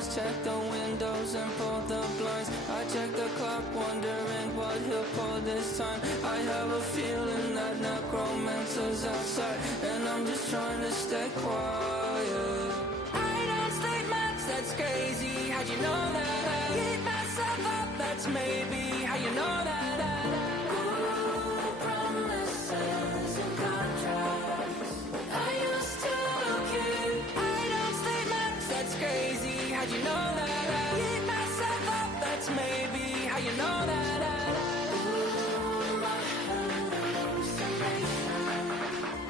doors, check the windows and pull the blinds. I check the clock, wondering what he'll pull this time. I have a feeling that necromancer's outside, and I'm just trying to stay quiet. I don't sleep much, that's crazy. How'd you know that? I keep myself up, that's maybe how you know that. Ooh, promises and contracts I used to keep. I don't sleep much, that's crazy. How'd you know that? I keep myself up, that's maybe how you know that. Ooh, my hallucination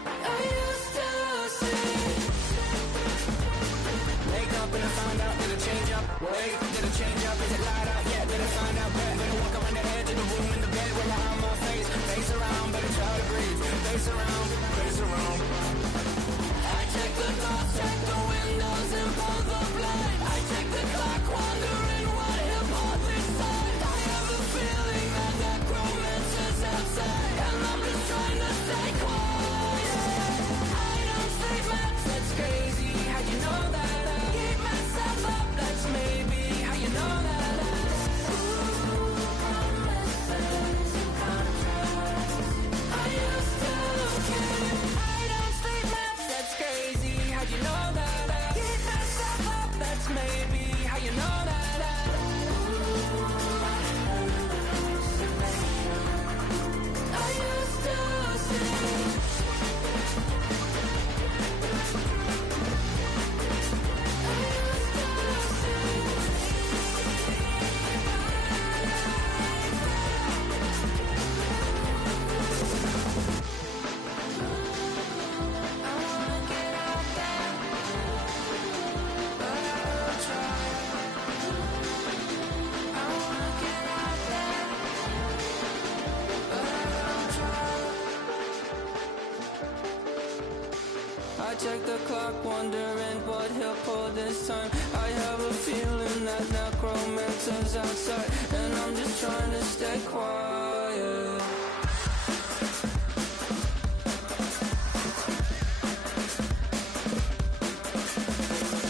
I used to see. Wake up and I found out, did it change up? Wait, did it change up? Is it light out? Yeah, did it find out? Better walk around the edge of the room in the bed with my arm on my face. Face around, better try to breathe. Face around, face around. I check the doors, check the windows and pull the blind. I check the clock, wondering what he'll pull this time. I have a feeling that necromancer's outside, and I'm just trying to stay quiet. I don't sleep much, that's crazy. How'd you know that? I keep myself up, that's maybe how you know that. Ooh, promises and contracts I used to keep. I don't sleep much, that's crazy. How'd you know that? I keep myself up, that's maybe how you know that. Ooh, my hallucination I used to see. I check the clock, wondering what he'll pull this time. I have a feeling that necromancer's outside, and I'm just trying to stay quiet.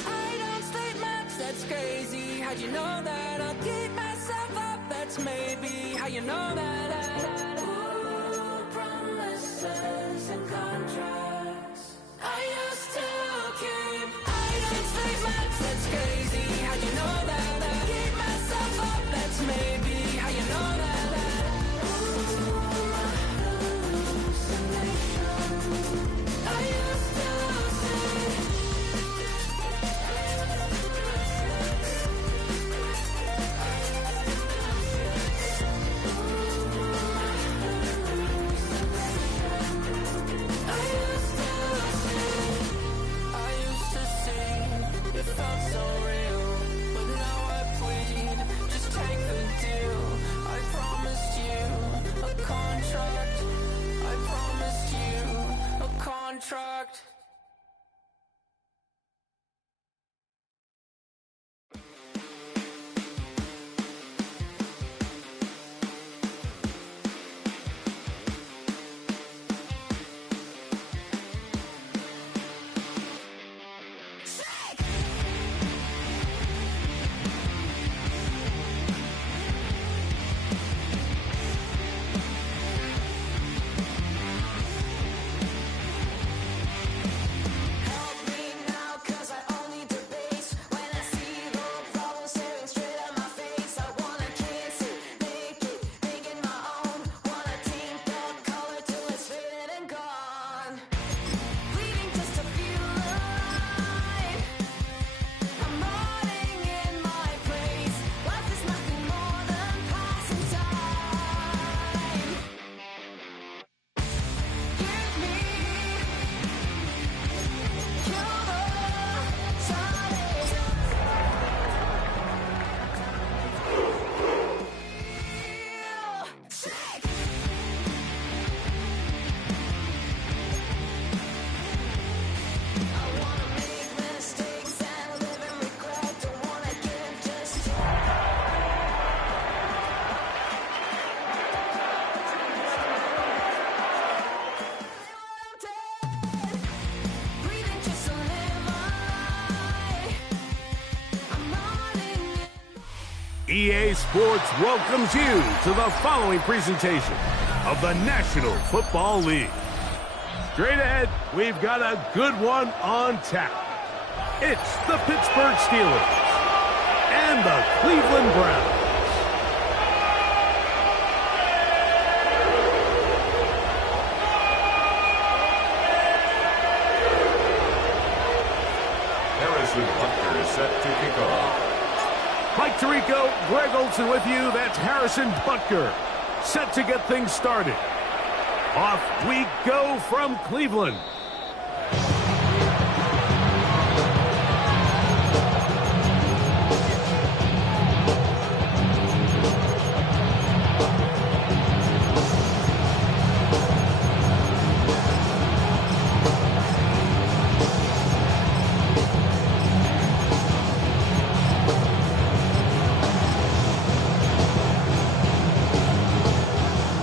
I don't sleep much, that's crazy. How'd you know that? I'll keep myself up, that's maybe how you know that. Ooh, promises and contracts I used to keep. I don't sleep much, that's crazy. How'd you know that? I keep myself up, that's maybe how you know that. Ooh, my hallucination I used to see. Ooh, my hallucination I used to see. EA Sports welcomes you to the following presentation of the National Football League. Straight ahead, we've got a good one on tap. It's the Pittsburgh Steelers and the Cleveland Browns. Harrison Butker is set to kick off. Mike Tirico, Greg Olsen with you. That's Harrison Butker, set to get things started. Off we go from Cleveland.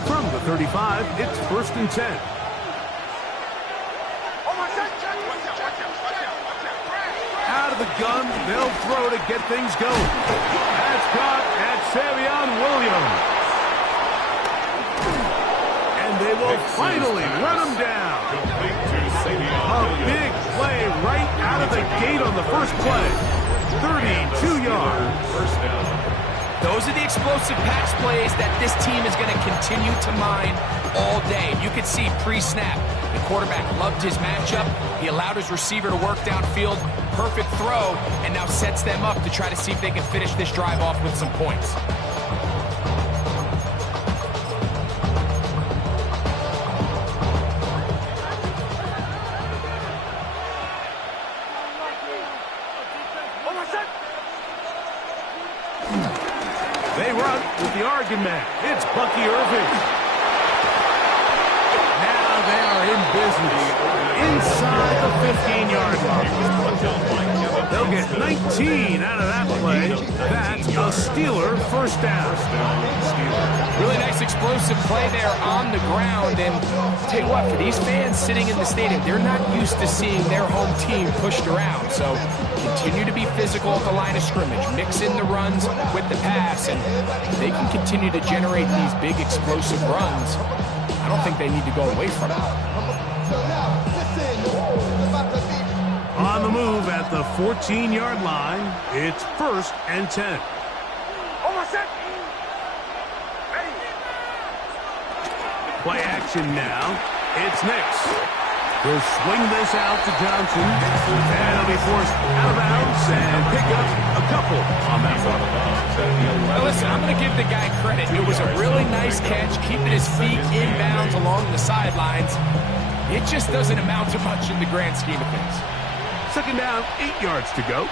From the 35, it's 1st and 10. Out of the gun, they'll throw to get things going. That's caught at Savion Williams. And they will finally run him down. A big play right out of the gate on the first play. 32 yards. First down. Those are the explosive pass plays that this team is going to continue to mine all day. You could see pre-snap, the quarterback loved his matchup. He allowed his receiver to work downfield. Perfect throw, and now sets them up to try to see if they can finish this drive off with some points. They run with the Oregon man. It's Bucky Irving. Now they are in business inside the 15-yard line. They'll get 19 out of that play. That's a Steeler first down. Really nice explosive play there on the ground. And tell you what, for these fans sitting in the stadium, they're not used to seeing their home team pushed around. So continue to be physical at the line of scrimmage. Mix in the runs with the pass, and they can continue to generate these big explosive runs. I don't think they need to go away from it. On the move at the 14-yard line, it's 1st and 10. Play action now. It's Nix. He'll swing this out to Johnson. And he'll be forced out of bounds and pick up a couple on that one. Now listen, I'm going to give the guy credit. It was a really nice catch, keeping his feet in bounds along the sidelines. It just doesn't amount to much in the grand scheme of things. 2nd down, 8 yards to go.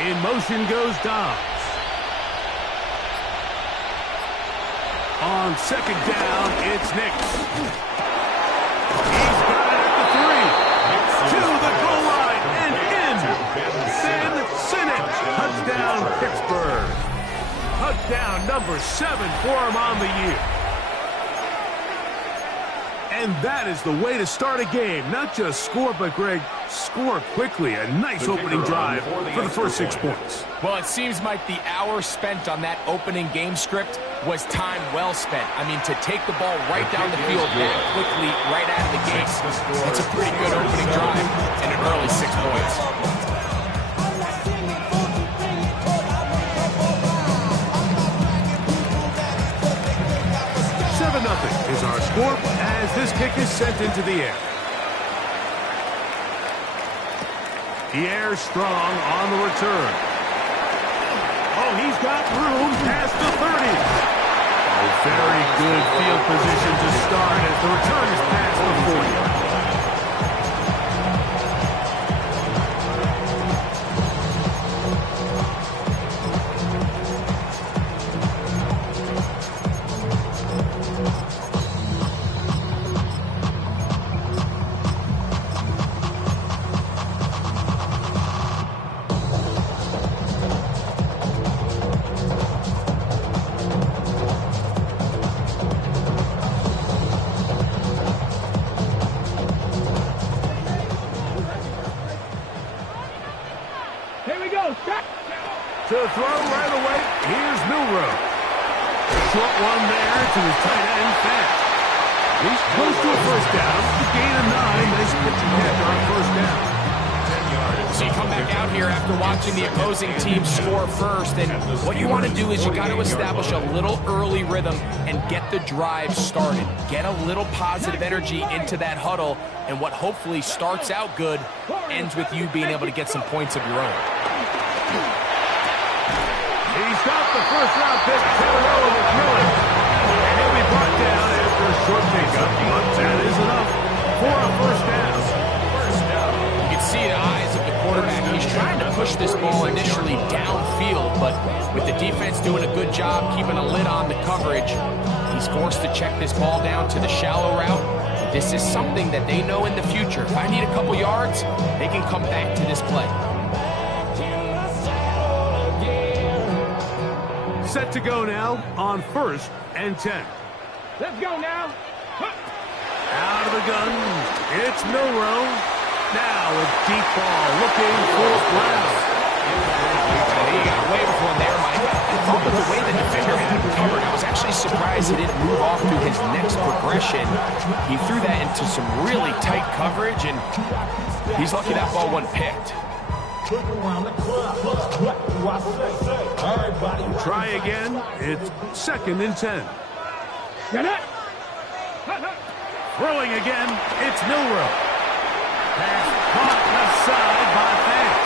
In motion goes Dobbs. On 2nd down, it's Nix. He's got it at the 3. To the goal line and in. Ben Sinnott. Touchdown, Pittsburgh. Touchdown number 7 for him on the year. And that is the way to start a game. Not just score, but, Greg, score quickly. A nice opening drive for the first 6 points. Well, it seems like the hour spent on that opening game script was time well spent. I mean, to take the ball right down the field that quickly, right out of the gates, that's a pretty good opening drive and an early 6 points. 7-0 is our score as this kick is sent into the air. Pierre Strong on the return. Oh, he's got room past the 30. A very good field position to start as the return is past the 40. Here we go. To throw right away, here's Milroe. Short one there to his tight end, Fant. He's close to a first down. The gain of 9. Nice pitch and catch on first down. 10 yards. So you come back out here after watching the opposing team score first, and what you want to do is you got to establish a little early rhythm and get the drive started. Get a little positive energy into that huddle, and what hopefully starts out good ends with you being able to get some points of your own. He's got the first-round pick, Taylor McMillan. And he'll be brought down after a short pickup, but that is enough for a first down. You can see the eyes of the quarterback. He's trying to push this ball initially downfield, but with the defense doing a good job keeping a lid on the coverage, he's forced to check this ball down to the shallow route. This is something that they know in the future. If I need a couple yards, they can come back to this play. Set to go now on 1st and 10. Let's go now. Out of the gun, it's Milroe. Now a deep ball looking for Brown. He got away with one there, Mike. I thought with the way the defender had him covered, I was actually surprised he didn't move off to his next progression. He threw that into some really tight coverage, and he's lucky that ball wasn't picked. Try again. It's 2nd and 10. Get it. Throwing again. It's Milroe. Pass caught left side by Fant.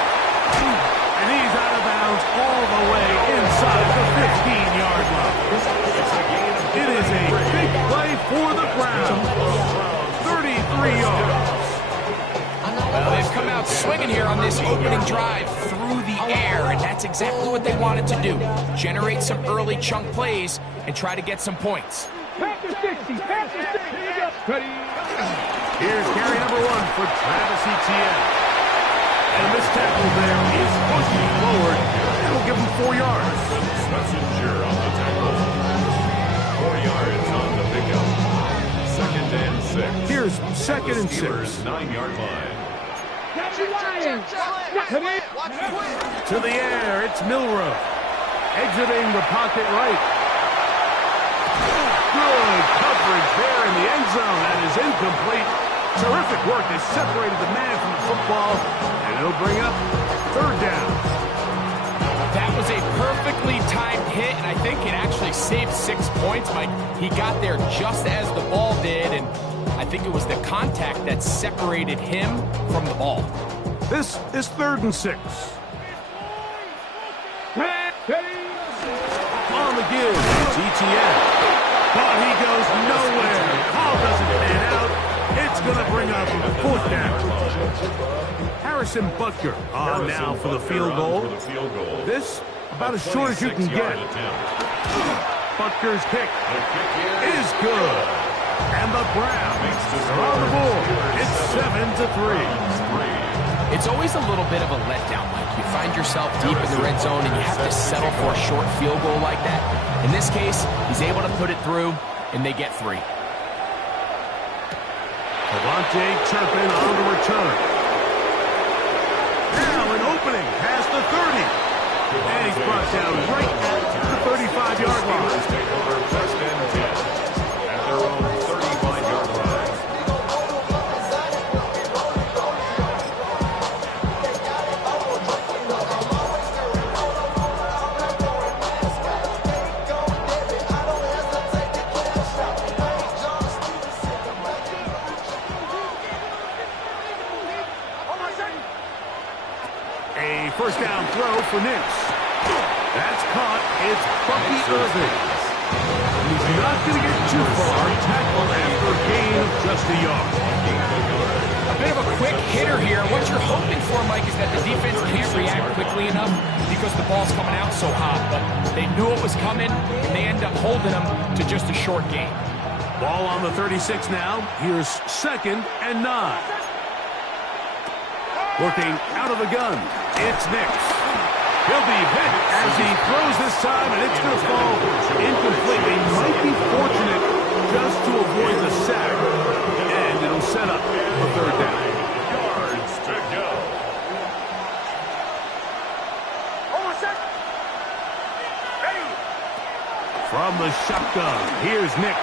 And he's out of bounds all the way inside the 15-yard line. It is a big play for the Browns. 33 yards. Well, they've come out swinging here on this opening drive through the air, and that's exactly what they wanted to do. Generate some early chunk plays and try to get some points. Panther 60. Panther 60. Here you go. Ready. Here's carry number 1 for Travis Etienne. And this tackle there is pushing forward. It'll give him 4 yards. Messenger on the tackle. 4 yards on the pickup. 2nd and 6. Here's 2nd and 6. Steelers' 9-yard line. To the air, it's Milroe. Exiting the pocket right. Good coverage there in the end zone. That is incomplete. Terrific work. They separated the man from the football, and it'll bring up 3rd down. That was a perfectly timed hit, and I think it actually saved 6 points, Mike. He got there just as the ball did, and I think it was the contact that separated him from the ball. This is 3rd and 6. On the give, it's Etienne. But he goes nowhere. Call doesn't pan out. It's going to bring up 4th down. Harrison Butker on now for the field goal. This about as short as you can get. Butker's kick is good. And the Browns are on the board. It's 7-3. It's always a little bit of a letdown, Mike. You find yourself deep in the red zone and you have to settle for a short field goal like that. In this case, he's able to put it through, and they get 3. Devontae Turpin on the return. Now an opening past the 30. And he's brought down right at the 35-yard line. Take over 1st and 10 at their own 35-yard line. A first down throw for Nix. That's caught. It's Bucky Irving. He's not going to get too far. Tackle after a gain of just a yard. A bit of a quick hitter here. What you're hoping for, Mike, is that the defense can't react quickly enough because the ball's coming out so hot. But they knew it was coming, and they end up holding them to just a short gain. Ball on the 36 now. Here's 2nd and 9. Working out of the gun, it's Nix. He'll be hit as he throws this time, and it's going to fall incomplete. They might be fortunate just to avoid the sack, and it'll set up a 3rd down. Yards to go. From the shotgun, here's Nix.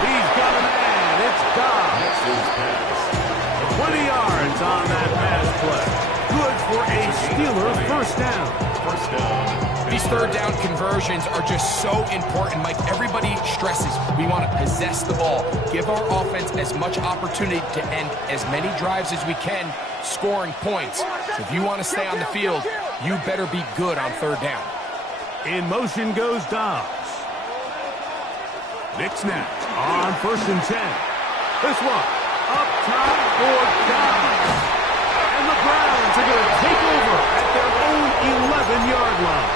He's got a man. It's Dobbs. 20 yards on that pass play. Good for a Steeler first down. First down. These third down conversions are just so important, Mike. Everybody stresses we want to possess the ball, give our offense as much opportunity to end as many drives as we can, scoring points. So if you want to stay on the field, you better be good on third down. In motion goes Dobbs. Nix now on 1st and 10. This one up top for Dobbs. And the Browns are going to take over at their own 11-yard line.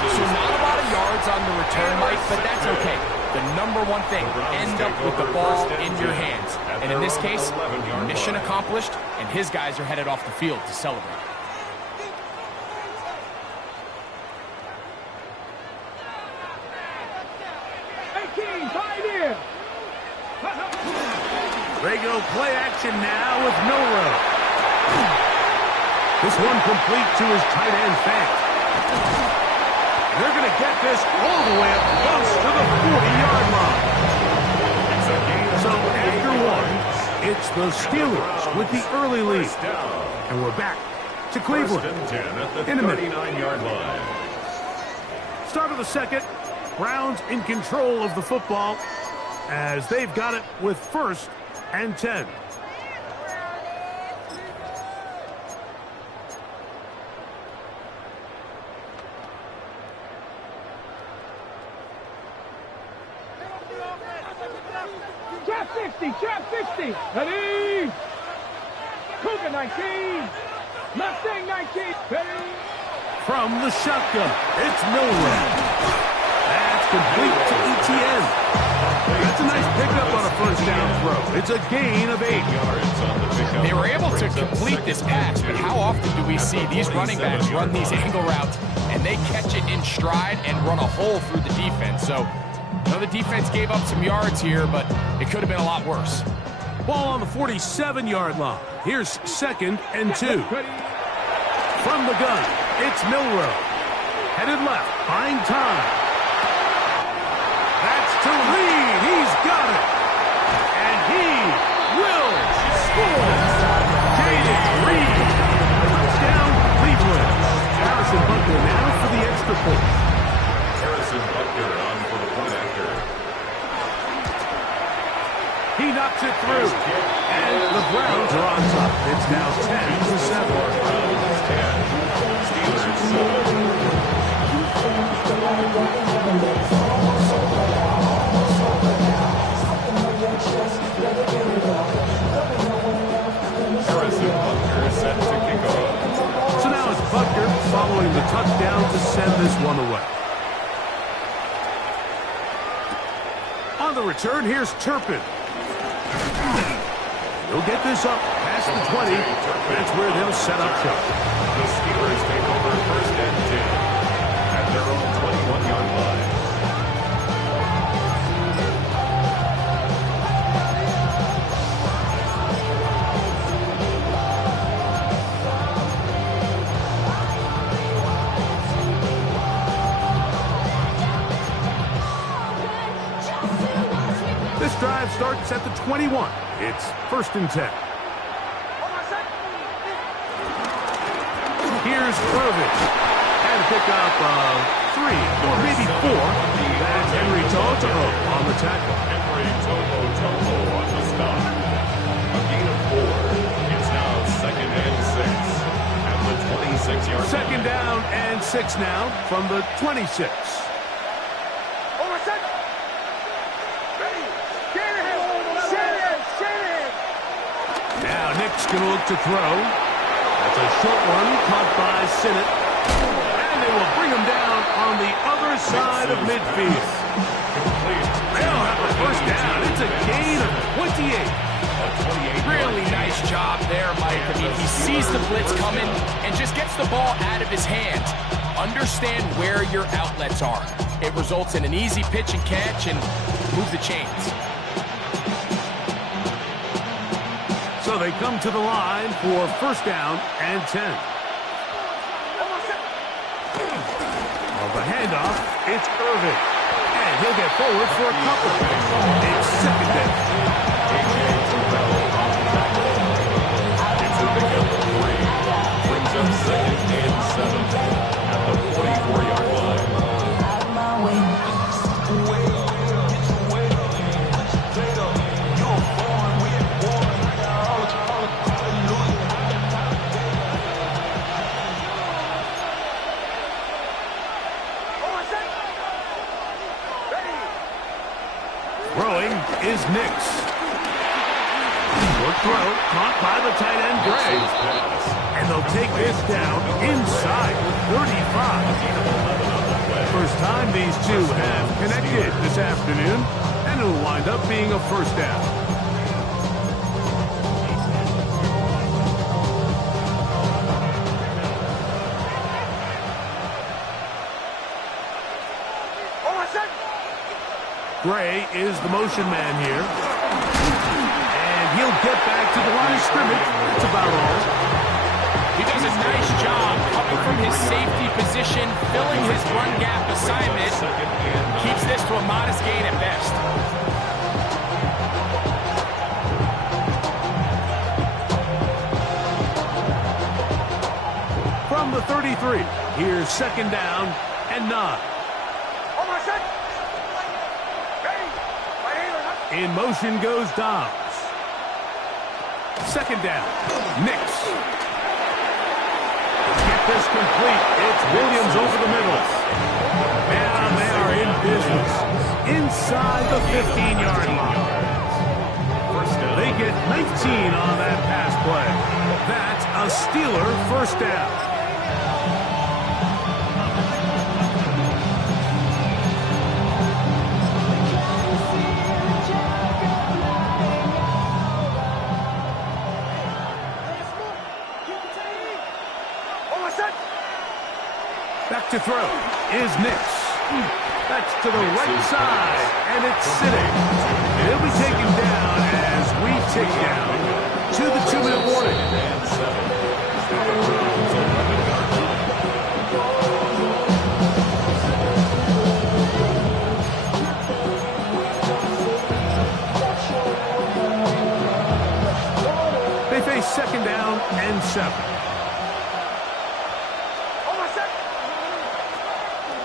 So not a lot of yards on the return, Mike, but that's okay. The number one thing, end up with the ball in your hands. And in this case, mission accomplished, and his guys are headed off the field to celebrate. They go play action now with Milroe. This one complete to his tight end Fant. They're going to get this all the way up close to the 40-yard line. So after one, it's the Steelers with the early lead. And we're back to Cleveland in a minute. Start of the second, Browns in control of the football as they've got it with 1st and 10. Trap 60. Ready? Cougar 19. Mustang 19. Ready? From the shotgun, it's Milroe. That's complete to ETN. That's a nice pickup on a first down throw. It's a gain of 8 yards on the pickup. They were able to complete this pass, but how often do we see these running backs run these angle routes and they catch it in stride and run a hole through the defense? So, the defense gave up some yards here, but it could have been a lot worse. Ball on the 47-yard line. Here's 2nd and 2. From the gun, it's Milroe. Headed left, buying time. That's to Reed. He's got it. And he will score. Jaden Reed. Touchdown, Cleveland. Harrison Butker now for the extra point. Harrison Butker on for the point after. He knocks it through. And the Browns are on top. It's now 10-7. Browns 10. Steelers 7. Harrison Butker set to kick off. So now it's Butker following the touchdown to send this one away. On the return, here's Turpin. He'll get this up past the 20. That's where they'll set up shop. The Steelers take over 1st and 10 at their own 21-yard line. This drive starts at the 21. It's 1st and 10. Here's Irvin. And pick up 3 or maybe 4. That's Henry Toto on the tackle. Henry Toto on the stop. A gain of 4. It's now 2nd and 6 at the 26-yard line. 2nd down and 6 now from the 26. Now Nick's going to look to throw. That's a short one caught by Sinnott. And they will bring him down on the other side of midfield. They'll have a first down. It's a gain of 28. Really nice job there, Mike. I mean, he sees the blitz coming and just gets the ball out of his hands. Understand where your outlets are. It results in an easy pitch and catch and move the chains. So they come to the line for 1st down and 10. Well, the handoff. It's Irvin. And he'll get forward for a couple. It's second down. It's a big up 3. Brings up second and 7 at the 44-yard line. Throwing is Nix. Short throw, caught by the tight end, Gray. And they'll take this down inside the 35. First time these two have connected this afternoon, and it'll wind up being a first down. Gray is the motion man here. And he'll get back to the line of scrimmage. That's about all. He does a nice job coming from his safety position, filling his run gap assignment. Keeps this to a modest gain at best. From the 33, here's second down and 9. In motion goes Dobbs. Second down. Nix. Get this complete. It's Williams over the middle. And they are in business. Inside the 15-yard line. They get 19 on that pass play. That's a Steeler first down. Back to throw is Nix. That's to the right side, and it's sitting. He'll be taken down as we tick down to the 2-minute warning. They face second down and 7.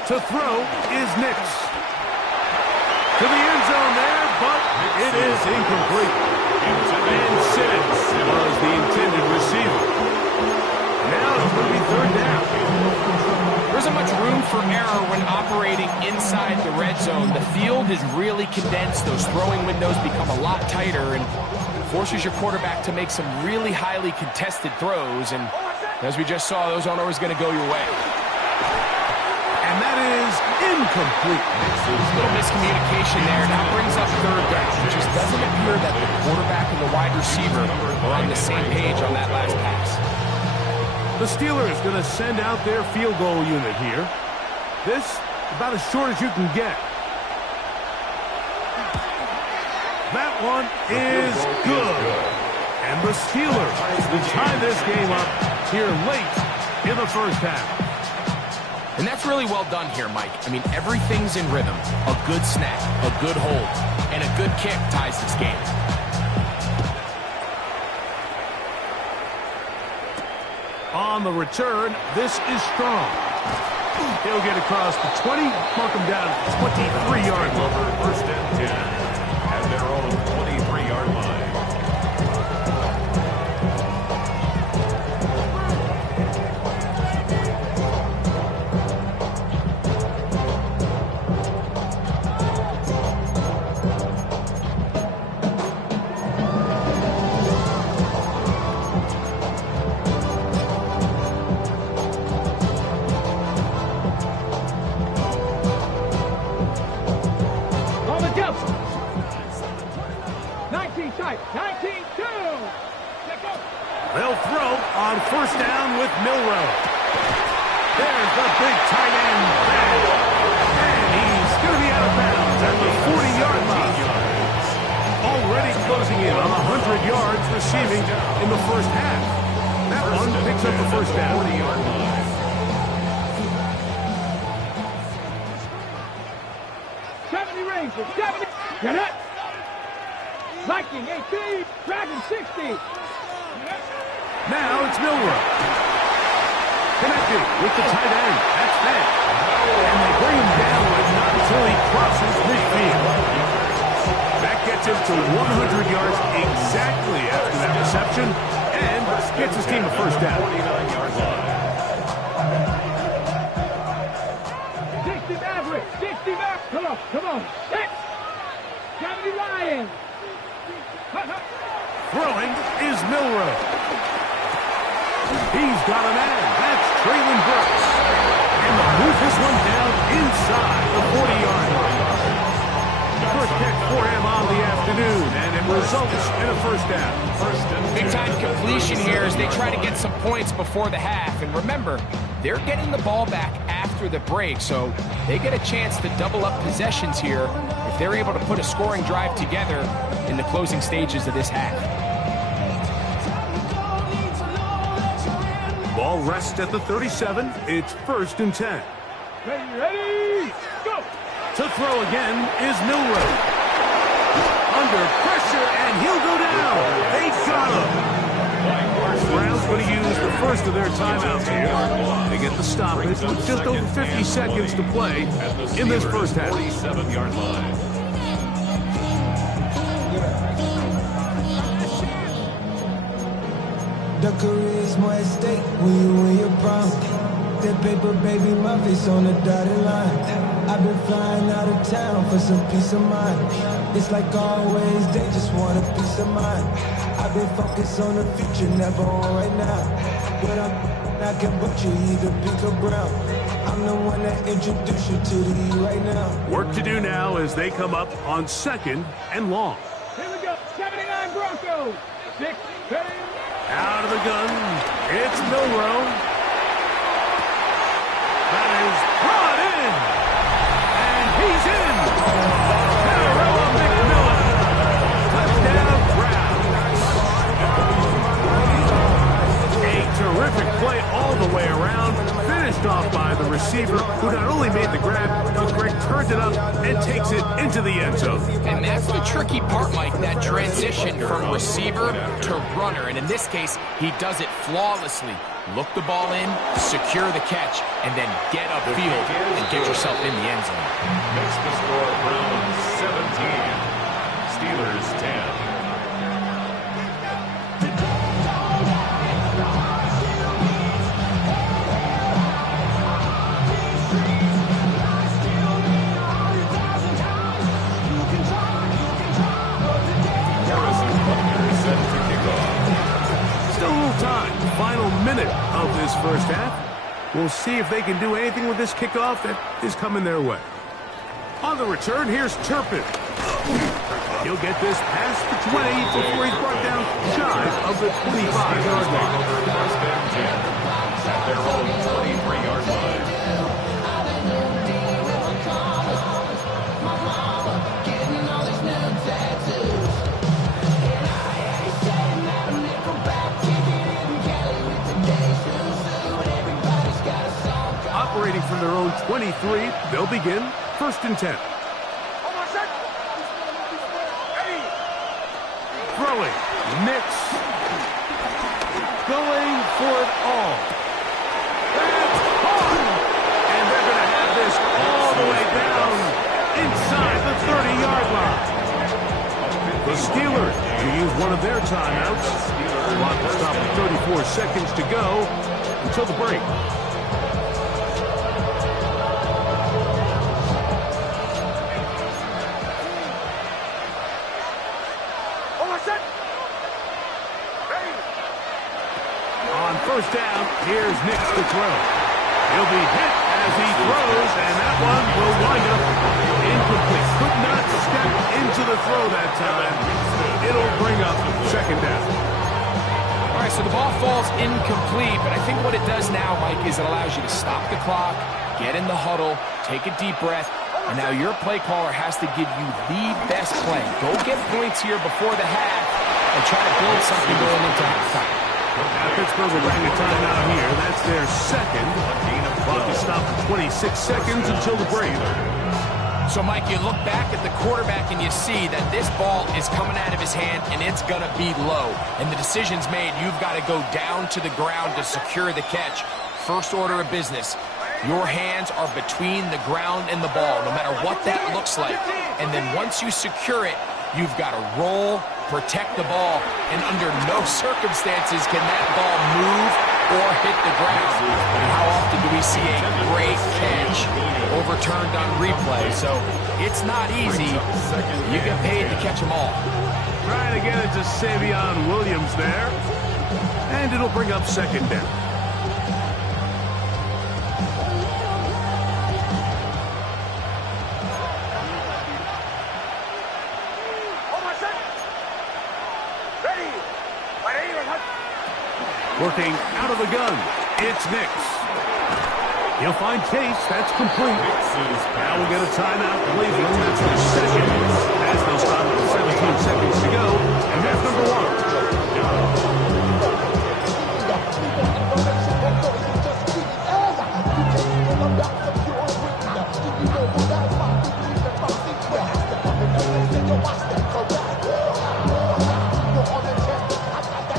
To throw is Nix. To the end zone there, but it is incomplete. And Simmons was the intended receiver. Now it's going to be third down. There isn't much room for error when operating inside the red zone. The field is really condensed. Those throwing windows become a lot tighter and forces your quarterback to make some really highly contested throws. And as we just saw, those aren't always going to go your way. And that is incomplete. A little miscommunication there. Now brings up third down. It just doesn't appear that the quarterback and the wide receiver are on the same page on that last pass. The Steelers going to send out their field goal unit here. This, about as short as you can get. That one is good. And the Steelers will tie this game up here late in the first half. And that's really well done here, Mike. I mean, everything's in rhythm. A good snap, a good hold, and a good kick ties this game. On the return, this is Strong. He'll get across the 20, mark him down at the 23-yard line. First and 10 at their own 23-yard line. They'll throw on first down with Milroe. There's the big tight end. And he's going to be out of bounds at the 40-yard line. Already closing in on 100 yards receiving in the first half. That one picks up the first down. 40-yard line. 70. Get it. Viking 18. Dragon 60. Now it's Milroe. Connected with the tight end. That's Fant. And they bring him down, but not until he crosses midfield. That gets him to 100 yards exactly after that reception and gets his team a first down. 60 Maverick. 60 Maverick. Come on. 70 Lions. Throwing is Milroe. He's got a man. That's Traylon Burks. And they'll move this one down inside the 40-yard line. First pick for him on the afternoon, and it results in a first down. Big-time completion here as they try to get some points before the half. And remember, they're getting the ball back after the break, so they get a chance to double up possessions here if they're able to put a scoring drive together in the closing stages of this half. Ball rests at the 37. It's 1st and 10. Ready, go! To throw again is Milroe. Under pressure, and he'll go down. They got him. Browns going to use the first of their timeouts here. They get the stoppage with just over 50 seconds to play in this first half. 47-yard line. The career's more at stake when you win your prom. That paper, baby, my face on the dotted line. I've been flying out of town for some peace of mind. It's like always, they just want a peace of mind. I've been focused on the future, never on right now. But I can book you either pink or brown. I'm the one that introduced you to the E right now. Work to do now as they come up on 2nd and long. Here we go. 79 Broncos. 6, 10. Out of the gun, it's Milroe. That is brought in, and he's in. Tyrell McMillan, touchdown Browns. A terrific play all the way around, finished off by the receiver, who not only made the grab, but Greg turns it up and takes it into the end zone. And that's the tricky part, Mike, that transition from receiver to runner. And in this case, he does it flawlessly. Look the ball in, secure the catch, and then get upfield and get yourself in the end zone. Makes the score Browns 17, Steelers 10. Final minute of this first half. We'll see if they can do anything with this kickoff that is coming their way. On the return, here's Turpin. He'll get this past the 20 before he's brought down shy of the 25-yard line. First and 10 at their own 23-yard line. Operating from their own 23, they'll begin 1st and 10. Throwing, Nix. Going for it all. That's caught! And they're going to have this all the way down inside the 30-yard line. The Steelers will use one of their timeouts. Clock will stop at 34 seconds to go until the break. First down, here's Nix to throw. He'll be hit as he throws, and that one will wind up incomplete. Could not step into the throw that time. It'll bring up 2nd down. All right, so the ball falls incomplete, but I think what it does now, Mike, is it allows you to stop the clock, get in the huddle, take a deep breath, and now your play caller has to give you the best play. Go get points here before the half and try to build something going into halftime. Now Pittsburgh will bring a timeout here. That's their 2nd. Clock is stopped at 26 seconds until the break. So, Mike, you look back at the quarterback and you see that this ball is coming out of his hand and it's going to be low. And the decision's made. You've got to go down to the ground to secure the catch. First order of business. Your hands are between the ground and the ball, no matter what that looks like. And then once you secure it, you've got to roll, protect the ball, and under no circumstances can that ball move or hit the ground. And how often do we see a great catch overturned on replay? So it's not easy. You get paid to catch them all. Trying to get it to Savion Williams there. And it'll bring up second down. Working out of the gun, it's Nix. He'll find Chase, that's complete. Now we'll get a timeout, Cleveland, that's their second. As they'll stop with 17 seconds to go, and that's number one.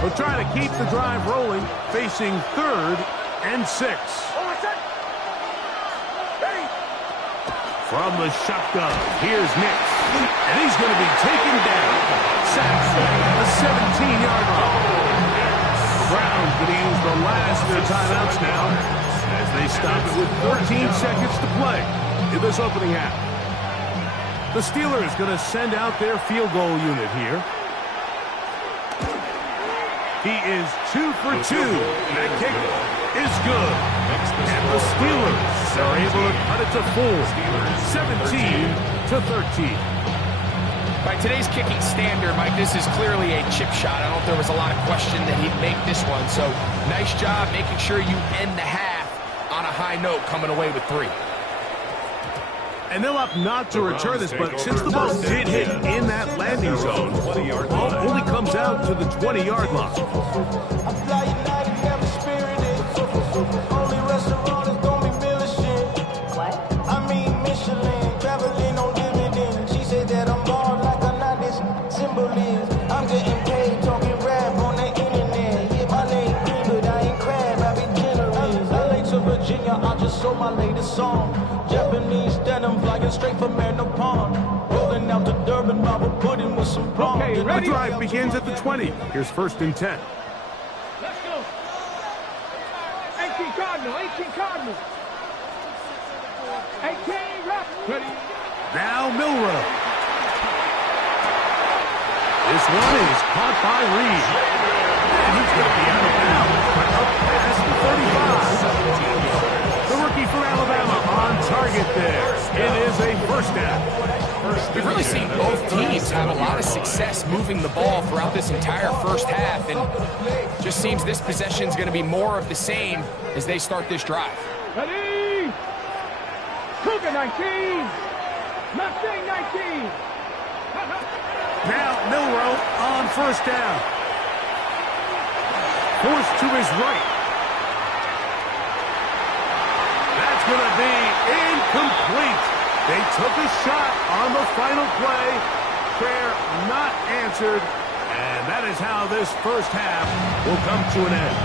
We're trying to keep the drive rolling, facing 3rd and 6. From the shotgun, here's Nix. And he's going to be taken down. Sacked at the 17-yard line. The Browns going to use the last of their timeouts now as they stop it with 13 seconds to play in this opening half. The Steelers going to send out their field goal unit here. He is 2 for 2. That kick is good. And the Steelers are able to cut it to 4. 17-13. By today's kicking standard, Mike, this is clearly a chip shot. I don't know if there was a lot of question that he'd make this one. So nice job making sure you end the half on a high note, coming away with 3. And they'll opt not to return this, but since the ball did hit in that landing zone, the ball only comes out to the 20-yard line. So my latest song, Japanese denim flying straight from Manapon, rolling out to Durban, Bible pudding with some prom. Okay, the drive begins at the 20. Here's 1st and 10. Let's go. 18 Cardinal, 18 Cardinal. 18 Rock. Ready. Now Milrow. This one is caught by Reed. And he's going to be out of bounds, but up past the 35. The rookie from Alabama on target there. It is a first down. We've really seen both teams have a lot of success moving the ball throughout this entire first half, and just seems this possession is going to be more of the same as they start this drive. Ready. Cougar 19. Mustang 19. Now Milrow on first down. Forced to his right. That's going to be incomplete. They took a shot on the final play. Prayer not answered. And that is how this first half will come to an end.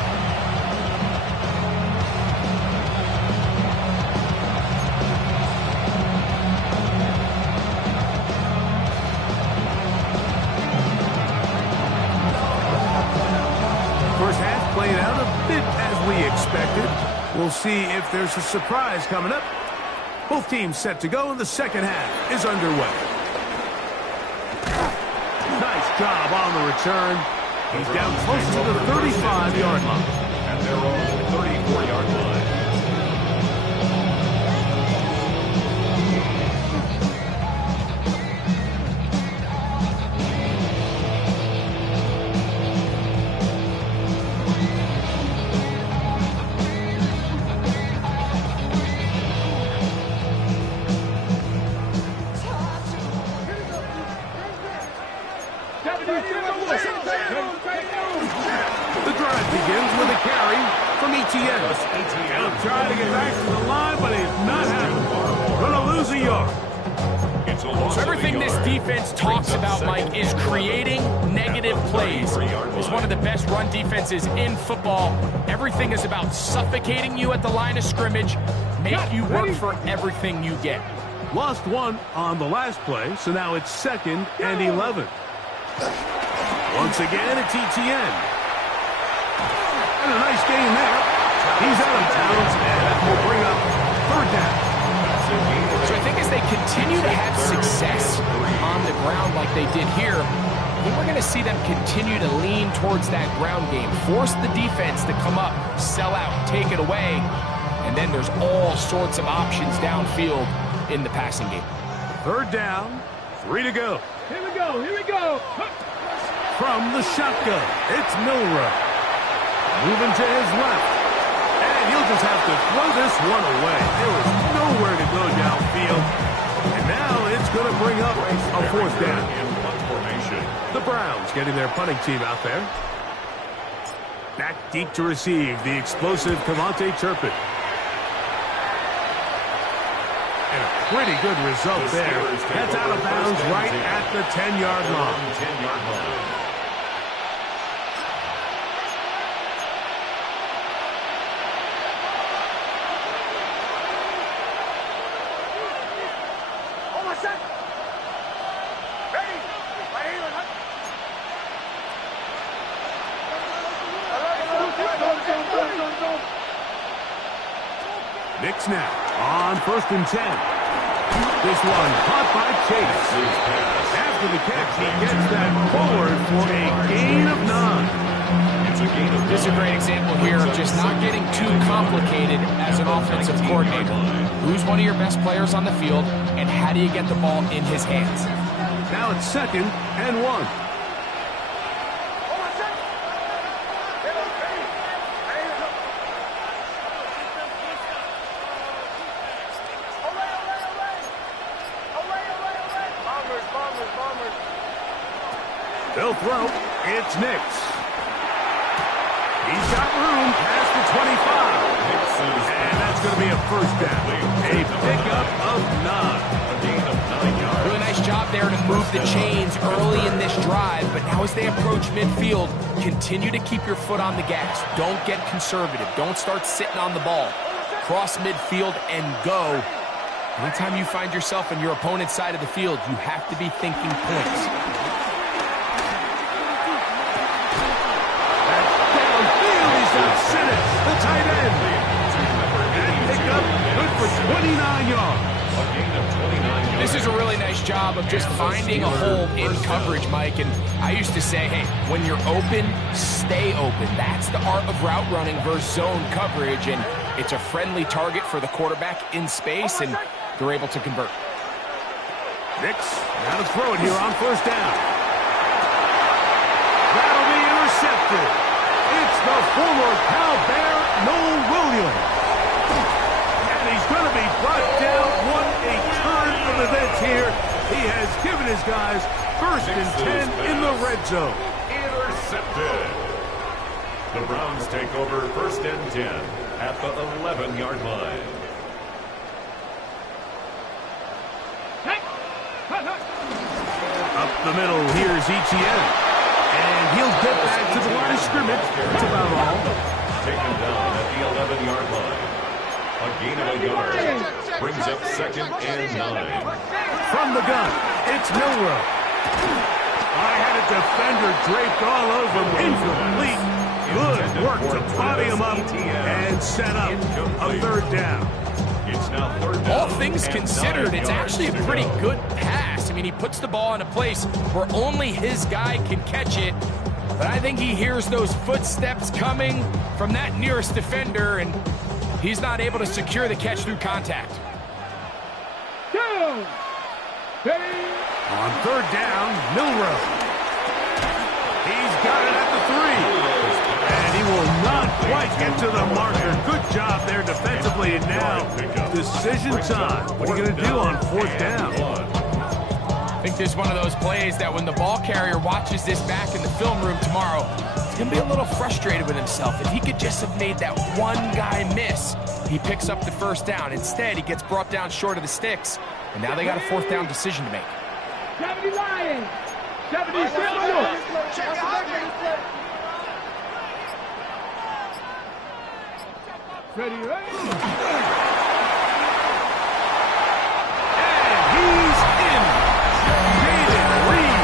First half played out a bit as we expected. We'll see if there's a surprise coming up. Both teams set to go, and the second half is underway. Nice job on the return. He's down close to the 35-yard line. At their own 34-yard line. The drive begins with a carry from Etienne. He'll try to get back to the line, but he's not happy. Going to lose a yard. It's a loss So of a everything this yard. defense talks about, Mike, is creating negative plays. It's one of the best run defenses in football. Everything is about suffocating you at the line of scrimmage, make you work for everything you get. Lost one on the last play, so now it's 2nd and 11. Once again, it's ETN. And a nice gain there. He's out of bounds, and that will bring up 3rd down. So I think as they continue to have success on the ground like they did here, I think we're going to see them continue to lean towards that ground game, force the defense to come up, sell out, take it away, and then there's all sorts of options downfield in the passing game. 3rd down, 3 to go. Here we go, here we go. From the shotgun, it's Milroe. Moving to his left. And he'll just have to throw this one away. There was nowhere to go downfield. And now it's going to bring up a 4th down. The Browns getting their punting team out there. Back deep to receive the explosive Kevontae Turpin. And a pretty good result there. That's out of bounds right at the 10-yard line. Knicks now on 1st and 10. This one caught by Chase. After the catch, he gets that forward for a gain of 9. This is a great example here of just not getting too complicated as an offensive coordinator. Who's one of your best players on the field, and how do you get the ball in his hands? Now it's 2nd and 1. They'll throw. It's Nix. He's got room past the 25. And that's going to be a 1st down. A pickup of 9. Really nice job there to move the chains early in this drive, but now as they approach midfield, continue to keep your foot on the gas. Don't get conservative. Don't start sitting on the ball. Cross midfield and go. Anytime you find yourself on your opponent's side of the field, you have to be thinking points. Simmons, the tight end. And pick up good for 29 yards. This is a really nice job of just finding a hole in coverage, Mike. And I used to say, hey, when you're open, stay open. That's the art of route running versus zone coverage. And it's a friendly target for the quarterback in space, and they're able to convert. Nix, now to throw it here on 1st down. That'll be intercepted. It's the former Cal Bear, Noel Williams. And he's going to be brought down. What a turn of events here. He has given his guys 1st and 10 in the red zone. Intercepted. The Browns take over 1st and 10 at the 11-yard line. Up the middle, here's ETN. And he'll get back to the line of scrimmage. That's about all. Taken down at the 11-yard line. A gain of a yard. Brings up 2nd and 9. From the gun, it's Milroe. I had a defender draped all over him. Incomplete. Good work to body him up and set up a 3rd down. It's now 3rd down. All things considered, it's actually a pretty good pass. I mean, he puts the ball in a place where only his guy can catch it. But I think he hears those footsteps coming from that nearest defender, and he's not able to secure the catch through contact. Down. On 3rd down, Milroe. He's got it at the 3. And he will not quite get to the marker. Good job there defensively. And now, decision time. What are you going to do on 4th down? I think this is one of those plays that when the ball carrier watches this back in the film room tomorrow, he's going to be a little frustrated with himself. If he could just have made that one guy miss, he picks up the 1st down. Instead, he gets brought down short of the sticks, And now they got a fourth down decision to make. 70 Lions. 70 Ready, ready. And he's in. Jaden Reed.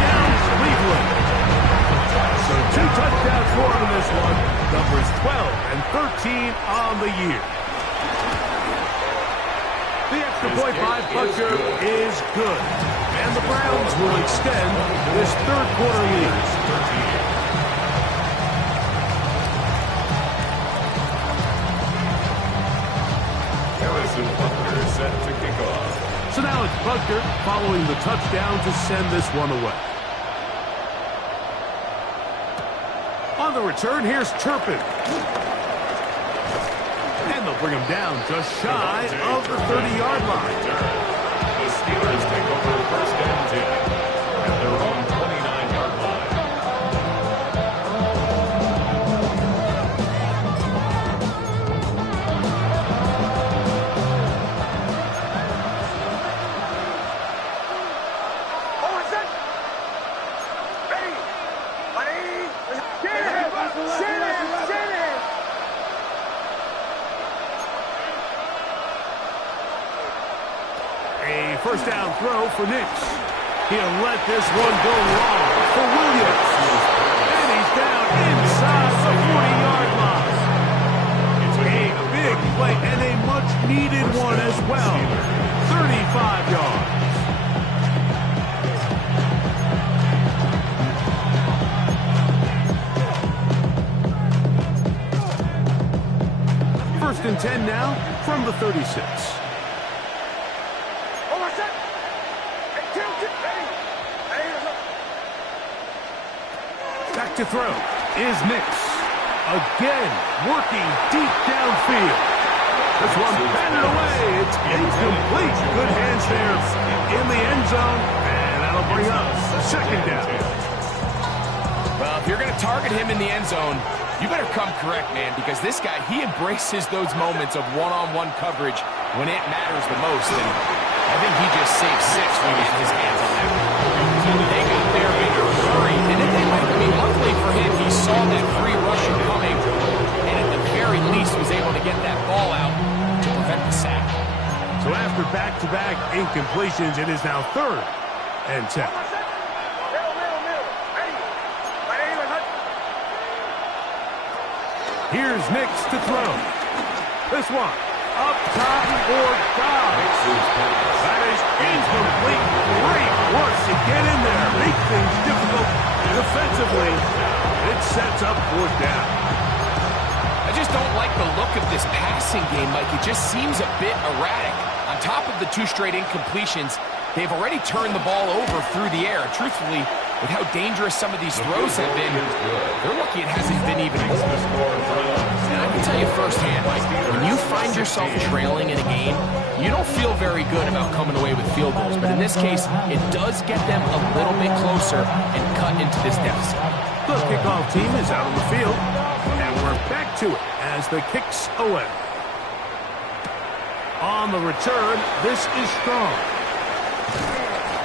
Down Cleveland. So 2 touchdowns for him in this one. Numbers 12 and 13 on the year. The extra point by Butker is good. And the Browns will extend this third quarter lead. Harrison Butker set to kick off. So now it's Butker following the touchdown to send this one away. On the return, here's Turpin. And they'll bring him down just shy of the 30-yard line. The Steelers take over first and 10 at their own 29-yard line. A first down throw for Nix. He'll let this one go long for Williams. And he's down inside the 40-yard line. It's a big play and a much-needed one as well. 35 yards. First and 10 now from the 36. Back to throw is Nix. Again, working deep downfield. This one batted away. It's incomplete. Good hands there in the end zone. And that'll bring up second down. Well, if you're going to target him in the end zone, you better come correct, man, because this guy, he embraces those moments of one-on-one coverage when it matters the most. And I think he just saved 6 when he had his hands on that. They got there in a hurry. Luckily for him, he saw that free rusher coming, and at the very least was able to get that ball out to prevent the sack. So after back-to-back incompletions, it is now 3rd and 10. Here's Nix to throw. This one up top for Dobbs. That is incomplete. Great work to get in there, make things difficult defensively. It sets up 4th down. I just don't like the look of this passing game, Mike. It just seems a bit erratic. On top of the 2 straight incompletions, they've already turned the ball over through the air. Truthfully, with how dangerous some of these throws have been, they're lucky it hasn't been even more. And I can tell you firsthand, Mike, when you find yourself trailing in a game, you don't feel very good about coming away with field goals. But in this case, it does get them a little bit closer and cut into this deficit. The kickoff team is out on the field, and we're back to it as the kick's away. On the return, this is Strong.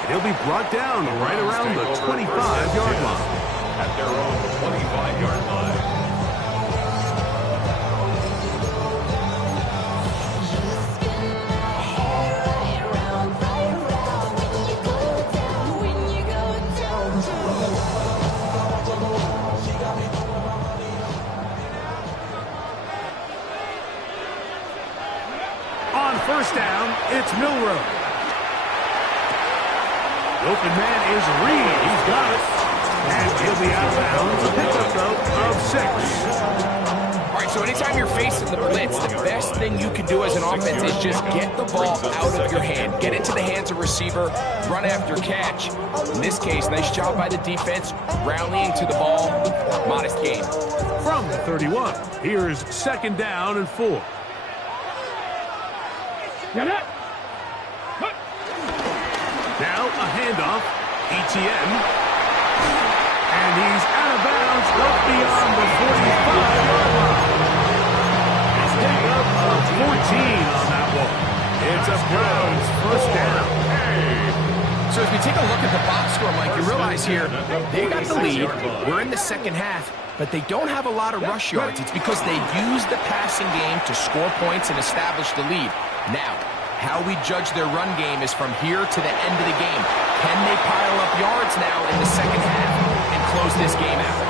He'll be brought down right around the 25-yard line. At their own 25-yard line. On first down, it's Milroe. The open man is Reed. He's got it. And he'll be out of bounds. A pickup, though, of 6. All right, so anytime you're facing the blitz, the best thing you can do as an offense is just get the ball out of your hand. Get it to the hands of receiver, run after catch. In this case, nice job by the defense, rallying to the ball. Modest gain. From the 31, here's 2nd down and 4. Get it. Now a handoff, Etienne. And he's out of bounds up beyond the 45-yard line. It's picked up of 14 on that one. It's a Browns first down. So as we take a look at the box score, Mike, you realize here, they got the lead. We're in the second half, but they don't have a lot of rush yards. It's because they use the passing game to score points and establish the lead. Now, how we judge their run game is from here to the end of the game. Can they pile up yards now in the second half and close this game out?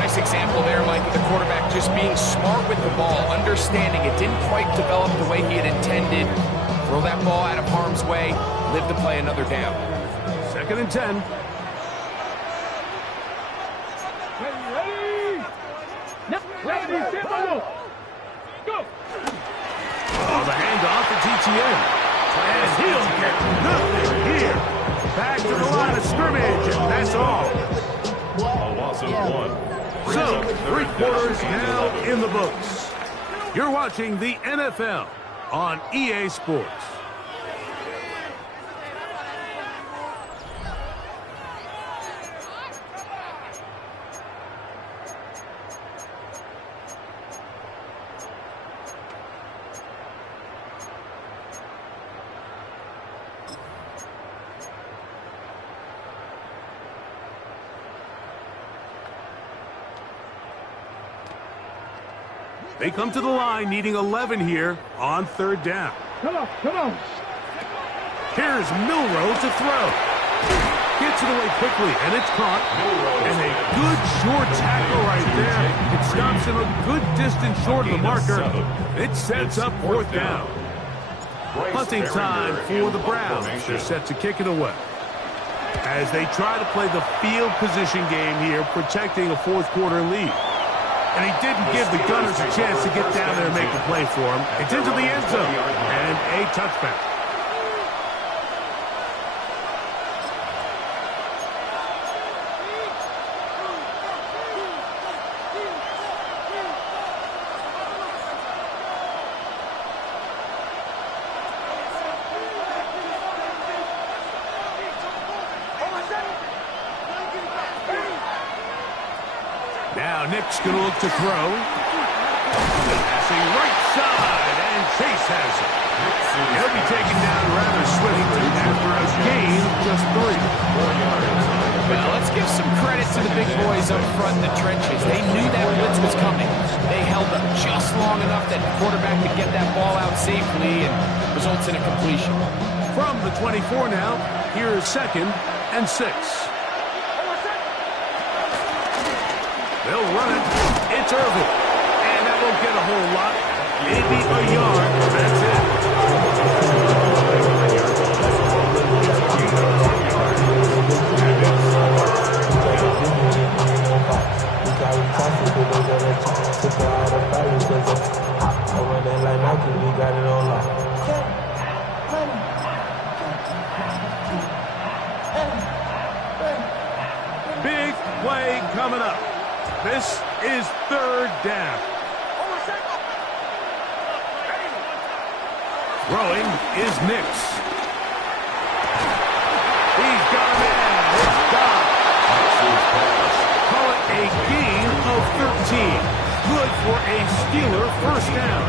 Nice example there, Mike, of the quarterback just being smart with the ball, understanding it didn't quite develop the way he had intended. Throw that ball out of harm's way, live to play another down. 2nd and 10. Ready, simple. Go. Oh, the handoff to TTN. And he'll get nothing here. Back to the line of scrimmage, and that's all. A loss of 1. So, 3 quarters now in the books. You're watching the NFL on EA Sports. They come to the line needing 11 here on 3rd down. Come on, come on. Here's Milroe to throw. Gets it away quickly, and it's caught. And a good short tackle right there. It stops him a good distance short of the marker. It sets up 4th down. Punting time for the Browns. They're set to kick it away. As they try to play the field position game here, protecting a 4th quarter lead. And he didn't give the Gunners a chance to get down there and make the play for him. It's into the end zone, and a touchback. Now Nick's going to look to throw. Passing right side, and Chase has it. He'll be taken down rather swiftly after a gain of just 3. Well, let's give some credit to the big boys up front in the trenches. They knew that blitz was coming. They held up just long enough that the quarterback could get that ball out safely and results in a completion. From the 24 now, here is 2nd and 6. They'll run it. It's Irvin. And that won't get a whole lot. Maybe a yard. That's it. Big play coming up. This is 3rd down. Throwing is Nix. He's got a man. It's gone. Call it a gain of 13. Good for a Steeler 1st down.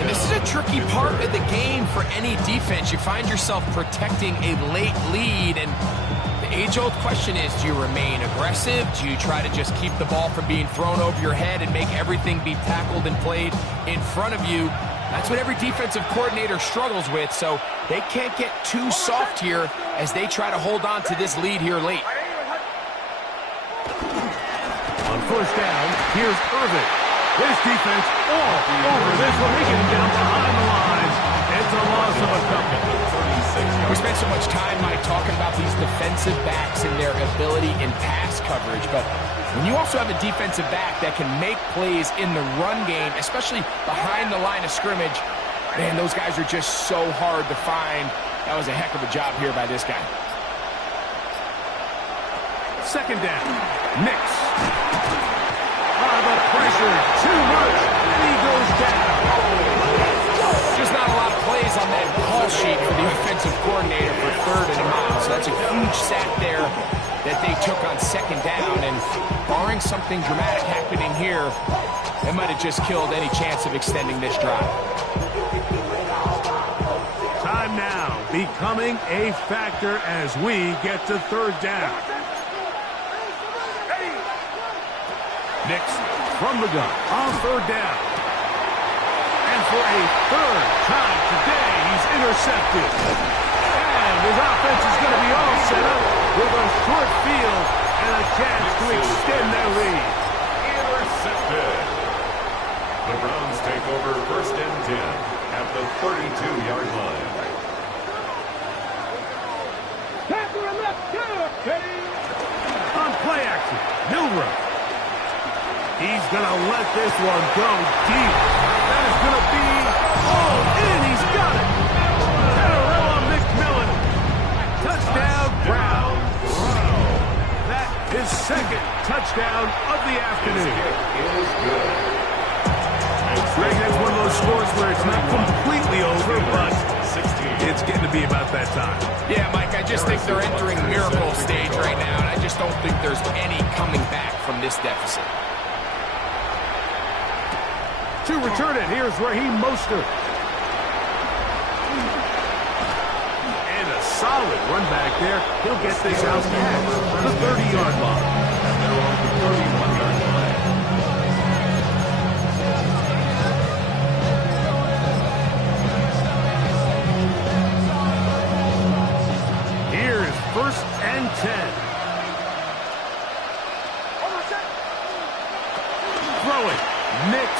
And this is a tricky part of the game for any defense. You find yourself protecting a late lead, and the age-old question is, do you remain aggressive? Do you try to just keep the ball from being thrown over your head and make everything be tackled and played in front of you? That's what every defensive coordinator struggles with, so they can't get too soft here as they try to hold on to this lead here late. On 1st down, here's Irvin. His defense all over this one. They get him down behind the lines. It's a loss of a couple. We spent so much time, Mike, talking about these defensive backs and their ability in pass coverage, but when you also have a defensive back that can make plays in the run game, especially behind the line of scrimmage, man, those guys are just so hard to find. That was a heck of a job here by this guy. 2nd down. Nix. The pressure, too much, and he goes down. Just not a lot of plays on that call sheet for the offensive coordinator for 3rd and a mile. So that's a huge sack there that they took on 2nd down. And barring something dramatic happening here, that might have just killed any chance of extending this drive. Time time now becoming a factor as we get to third down. Nix from the gun on third down. And for a third time today, he's intercepted. And his offense is going to be all set up with a short field and a chance to extend their lead. Intercepted. The Browns take over first and 10 at the 32-yard line. On play action, Milroe. He's going to let this one go deep. That is going to be all in. He's got it. Panarella McMillan. Touchdown, Brown. That is second touchdown of the afternoon. Is good. Greg, that's one of those scores where it's not completely over, but it's getting to be about that time. Yeah, Mike, I just think they're entering miracle stage right now, and I just don't think there's any coming back from this deficit. To return it, here's Raheem Mostert. And a solid run back there. He'll get this out past the 30-yard line. And they're on the 31-yard line. Here's first and 10. Throwing. Nix.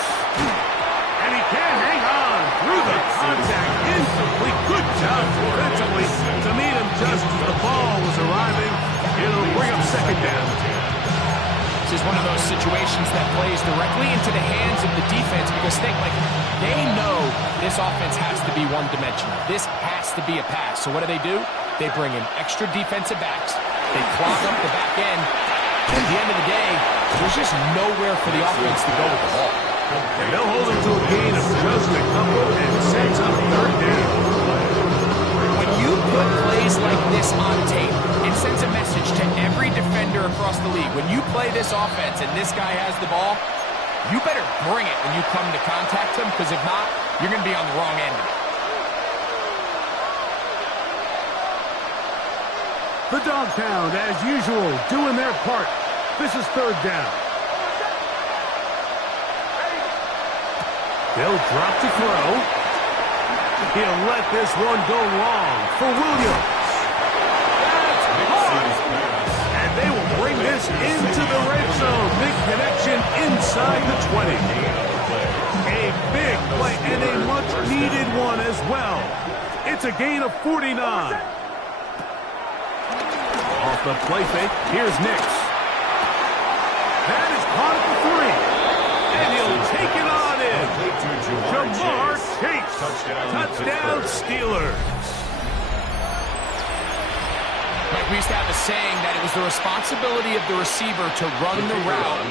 And he can hang on through the contact. Incomplete. Good job defensively to meet him just as the ball was arriving. It'll bring up second down. This is one of those situations that plays directly into the hands of the defense because they know this offense has to be one-dimensional. This has to be a pass. So what do? They bring in extra defensive backs. They clog up the back end. At the end of the day, there's just nowhere for the offense to go with the ball. And they'll hold him to a gain of just a couple and sets up third down. When you put plays like this on tape, it sends a message to every defender across the league. When you play this offense and this guy has the ball, you better bring it when you come to contact him, because if not, you're going to be on the wrong end of it. The Dog Pound, as usual, doing their part. This is third down. They'll drop to throw. He'll let this one go long for Williams. That's hard. And they will bring this into the red zone. Big connection inside the 20. A big play and a much-needed one as well. It's a gain of 49. Off the play fake, here's Nix. That is caught at the 3. And he'll take it on in. Jamar Chase. Touchdown Steelers. Mike, we used to have a saying that it was the responsibility of the receiver to run the route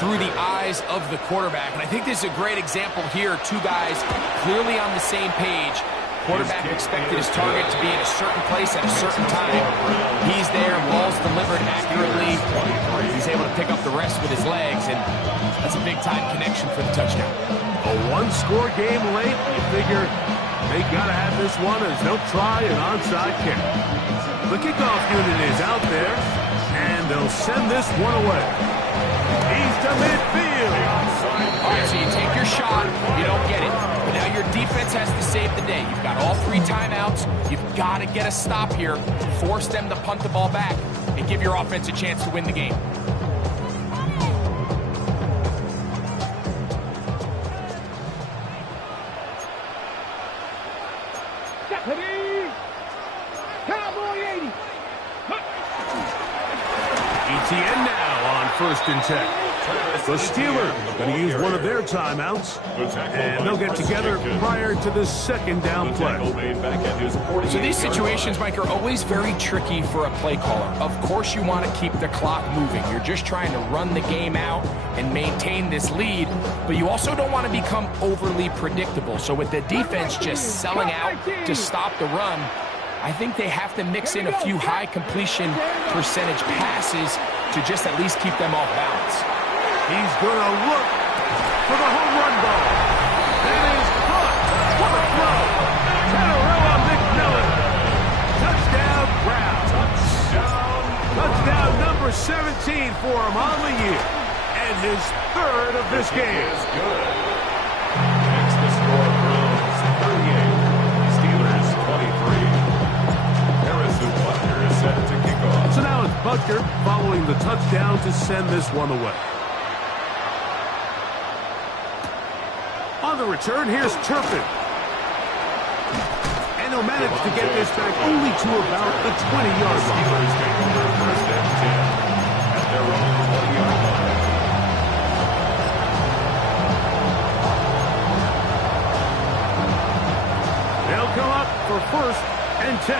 through the eyes of the quarterback. And I think this is a great example here. Two guys clearly on the same page. Quarterback expected his target to be in a certain place at a certain time. He's there, ball's delivered accurately. He's able to pick up the rest with his legs, and that's a big-time connection for the touchdown. A one-score game late. You figure they got to have this one as they'll try an onside kick. The kickoff unit is out there, and they'll send this one away. He's to midfield. All right, so you take your shot, you don't get it. But now your defense has to save the day. You've got all 3 timeouts. You've got to get a stop here, force them to punt the ball back, and give your offense a chance to win the game. ETN now on first and 10. The Steelers going to use one of their timeouts, and they'll get together prior to the second down play. So these situations, Mike, are always very tricky for a play caller. Of course you want to keep the clock moving. You're just trying to run the game out and maintain this lead, but you also don't want to become overly predictable. So with the defense just selling out to stop the run, I think they have to mix in a few high completion percentage passes to just at least keep them off balance. He's going to look for the home run ball. It is caught. What a throw. Panarella 17 for him on the year, and his third of this game. Is good. Makes the score Browns 38, Steelers 23. Harrison Butker is set to kick off. So now it's Butker following the touchdown to send this one away. On the return, here's Turpin. And he'll manage to get this back only to about the 20-yard line. Steelers take over first and 10 at their own 20-yard line. They'll come up for first and 10.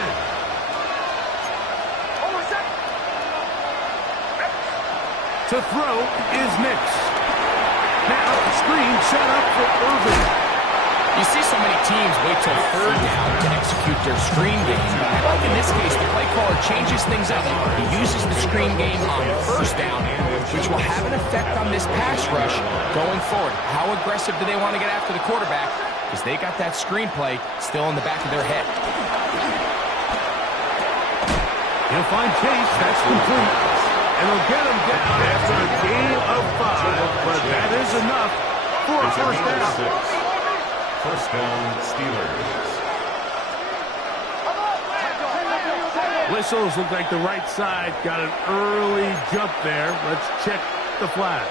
To throw is Nix. Now, screen set up for Irvin. You see so many teams wait till third down to execute their screen game. Like in this case, the play caller changes things up. He uses the screen game on first down, which will have an effect on this pass rush going forward. How aggressive do they want to get after the quarterback? Because they got that screen play still in the back of their head. He'll find Chase. That's complete. And he'll get him down after a gain of 5, but that is enough for a first down. First down, Steelers. Whistles look like the right side got an early jump there. Let's check the flag.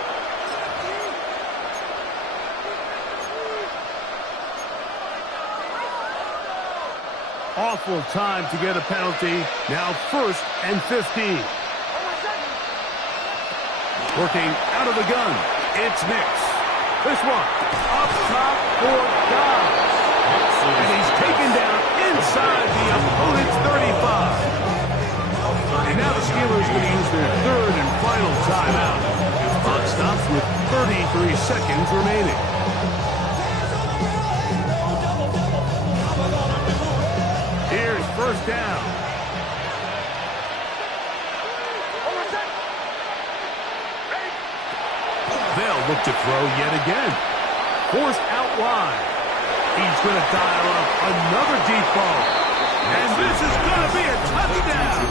Awful time to get a penalty. Now first and 15. Working out of the gun, it's Nix. This one, up top for Dobbs. And he's taken down inside the opponent's 35. And now the Steelers going to use their third and final timeout. Clock stops with 33 seconds remaining. Here's first down. They'll look to throw yet again. Forced out wide. He's going to dial up another deep ball. And this is going to be a touchdown.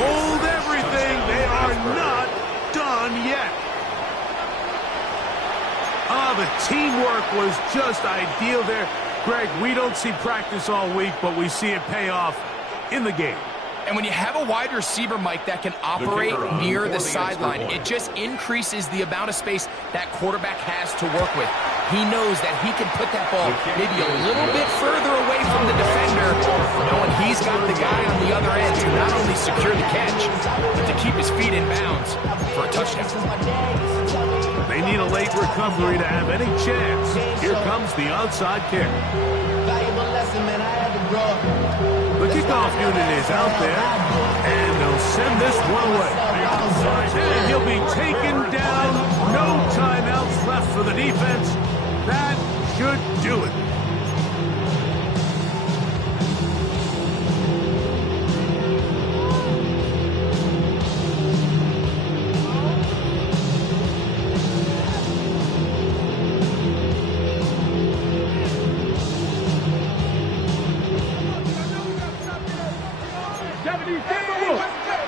Hold everything. They are not done yet. The teamwork was just ideal there. Greg, we don't see practice all week, but we see it pay off in the game. And when you have a wide receiver, Mike, that can operate near the sideline, it just increases the amount of space that quarterback has to work with. He knows that he can put that ball maybe a little bit further away from the defender, knowing he's got the guy on the other end to not only secure the catch, but to keep his feet in bounds for a touchdown. They need a late recovery to have any chance. Here comes the onside kick. The kickoff unit is out there, and they'll send this one away. And he'll be taken down. No timeouts left for the defense. That should do it.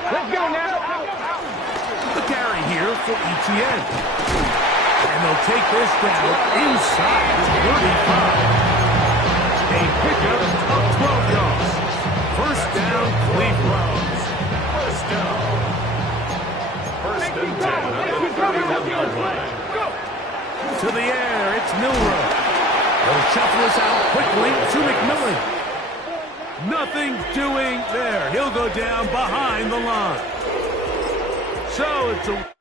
Let's go now. The carry here for ETN. And they'll take this down inside the 35. A pickup of 12 yards. First down, Cleveland. First down. First and 10 at the 31-yard line. To the air, it's Milroe. He'll shuffle us out quickly to McMillan. Nothing doing there. He'll go down behind the line. So it's a